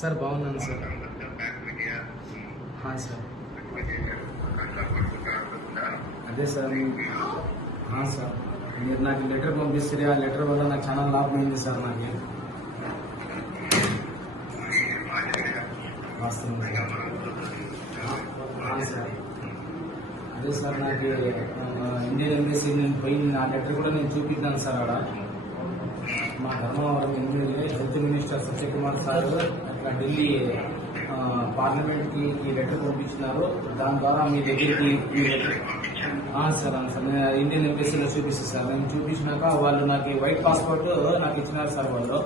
Sir బాగున్నాను sir హా, sir అదే సార్ హా, సార్ మీరు నాకు లెటర్ పంపిస్తే ఆ లెటర్ వల్ల నాకు చాలా లాభం అయింది సార్ నాకు వాస్తవం సార్. హా, సార్ అదే సార్ నాకు ఆ, ఇండియన్ ఎంబసీ నేను పోయి నా లెటర్ కూడా నేను చూపించాను సార్ ఆడ మా Dharmavaram MLA health minister Satyakumar sir అట్లా ఢిల్లీ పార్లమెంట్కి ఈ లెటర్ పంపించినారు. దాని ద్వారా మీ దగ్గరికి సార్ అవును సార్. నేను ఇండియన్ ఎంబసీలో చూపిస్తాను సార్. నేను చూపించినాక వాళ్ళు నాకు ఈ వైట్ పాస్పోర్ట్ నాకు ఇచ్చినారు సార్ వాళ్ళు.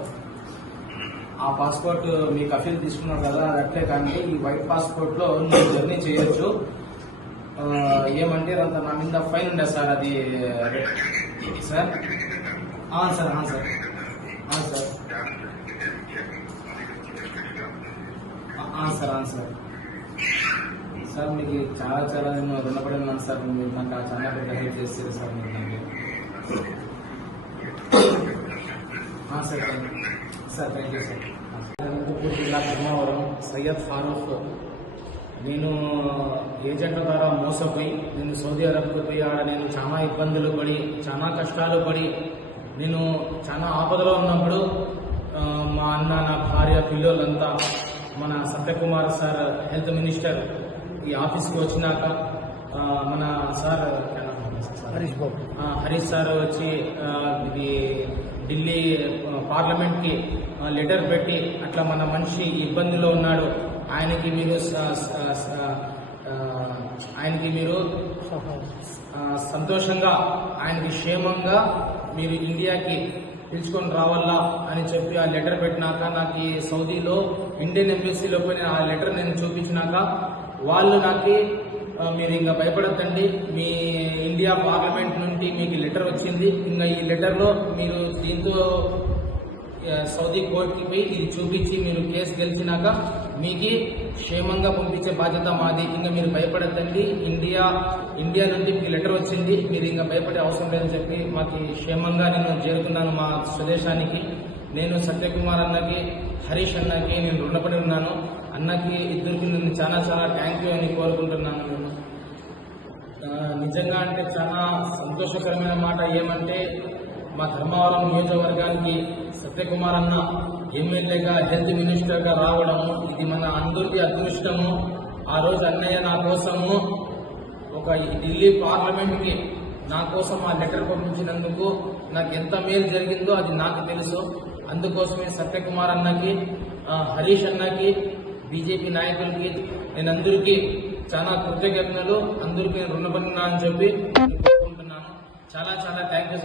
ఆ పాస్పోర్ట్ మీకు అఫీల్ తీసుకున్నారు కదా అట్లే కానీ ఈ వైట్ పాస్పోర్ట్లో మీరు జర్నీ చేయొచ్చు. ఏమంటే అంత నా మీద ఫైన్ ఉండే సార్ అది. Sir? Sir sir. Sir. Sir answer sir. మీకు చాలా చాలా నేను రుణపడి ఉన్నాను సార్. మీరు నాకు చాలా పెద్ద హెల్ప్ చేస్తారు సార్ మీరు నాకు. Sir thank you. Sir. Thank you sir Anantapur జిల్లా ధర్మవరం సయ్యద్ ఫారూక్. నేను ఏజెంట్ల ద్వారా మోసపోయి నేను సౌదీ అరబ్కి పోయి ఆడ నేను చాలా ఇబ్బందులు పడి చాలా కష్టాలు పడి నేను చాలా ఆపదలో ఉన్నప్పుడు మా అన్న నా భార్య పిల్లలంతా మన సత్యకుమార్ సార్ హెల్త్ మినిస్టర్ ఈ ఆఫీస్కి వచ్చినాక మన సార్ హరీష్ బాబు. హరీష్ సార్ వచ్చి ఇది ఢిల్లీ పార్లమెంట్కి లెటర్ పెట్టి అట్లా మన మనిషి ఇబ్బందిలో ఉన్నాడు. ఆయనకి మీరు ఆయనకి మీరు సంతోషంగా ఆయనకి క్షేమంగా మీరు ఇండియాకి పిలుచుకొని రావాలా అని చెప్పి ఆ లెటర్ పెట్టినాక నాకు ఈ సౌదీలో ఇండియన్ ఎంబసీలో పోయి ఆ లెటర్ నేను చూపించినాక వాళ్ళు నాకు మీరు ఇంకా భయపడద్దండి. మీ ఇండియా పార్లమెంట్ నుండి మీకు లెటర్ వచ్చింది. ఇంకా ఈ లెటర్లో మీరు దీంతో సౌదీ కోర్టుకి పోయి ఇది చూపించి మీరు కేసు గెలిచినాక మీకు క్షేమంగా పంపించే బాధ్యత మాది. ఇంకా మీరు భయపడద్దండి. ఇండియా ఇండియా నుండి మీకు లెటర్ వచ్చింది. మీరు ఇంకా భయపడే అవసరం లేదని చెప్పి మాకు క్షేమంగా నేను చేరుకున్నాను మా స్వదేశానికి. నేను సత్యకుమార్ అన్నకి హరీష్ అన్నకి నేను రుణపడి ఉన్నాను. అన్నకి ఇద్దరికి నేను చాలా చాలా థ్యాంక్ యూ అని కోరుకుంటున్నాను నేను. నిజంగా అంటే చాలా సంతోషకరమైన మాట ఏమంటే మా ధర్మవరం నియోజకవర్గానికి సత్యకుమార్ అన్న ఎమ్మెల్యేగా హెల్త్ మినిస్టర్గా రావడము ఇది మన అందరికీ అదృష్టము. ఆ రోజు అన్నయ్య నా కోసము ఒక ఢిల్లీ పార్లమెంట్కి నా కోసం ఆ లెటర్ పంపించినందుకు నాకు ఎంత మేలు జరిగిందో అది నాకు తెలుసు. అందుకోసమే సత్యకుమార్ అన్నకి హరీష్ అన్నకి బీజేపీ నాయకులకి నేను అందరికీ చాలా కృతజ్ఞతలు. అందరికీ నేను రుణపడినా అని చెప్పి కోరుకుంటున్నాను చాలా చాలా థ్యాంక్ యూ